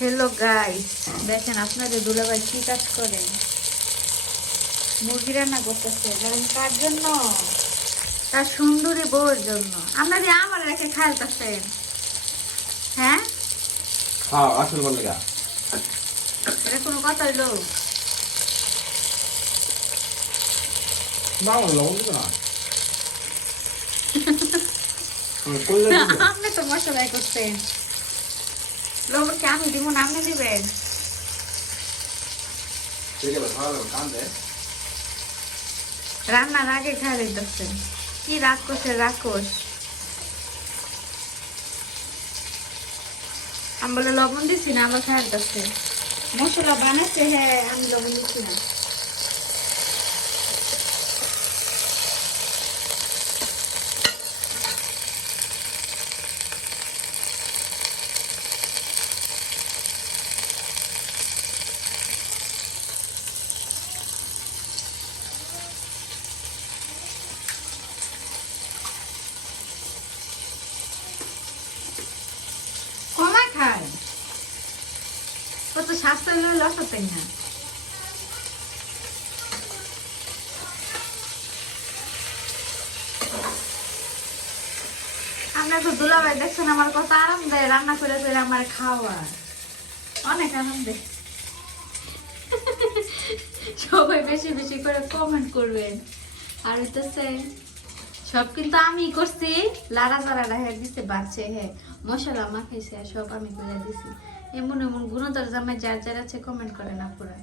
Hello guys, দেখেন আপনাদের দুলাভাই কি কাজ করেন। মুরগি রান্না করতেছে। জানেন কার জন্য? তার সুন্দরী বউর জন্য। আপনাদের আমার রেখে খাইতেছেন, হ্যাঁ? হ্যাঁ আসল বল লাগা এটা কোনো কথা হইলো? বাবা লবণ দিও না কইলে দিও আপনি তো মশলাই করছেন। লবণ কি আমি দিব না, আপনি দিবেন? ঠিক আছে ভালো কাম দে রান্নার আগে খাই দিতেছেন। কি রাগ করছে রাক্ষস। আমি বলে লবণ দিচ্ছি না, আবার খাই দিতেছে। মশলা বানাচ্ছে, হ্যাঁ আমি লবণ দিচ্ছি না। কমা খায় কত স্বাস্থ্য লস হতেই না। আমরা তো দুলাভাই দেখছেন আমার কত আরাম দেয় রান্না করে করে আমার খাওয়া, অনেক আরাম দেয়। সবাই বেশি বেশি করে কমেন্ট করবেন। আর হইতেছে সব কিন্তু আমি করছি। লাড়া চাড়া হ্যাঁ দিতে বাড়ছে, হ্যাঁ মশলা মাখাইছে সব আমি করে দিছি। এমন এমন গুণধর জামাই যার যার আছে কমেন্ট করে না পুরা।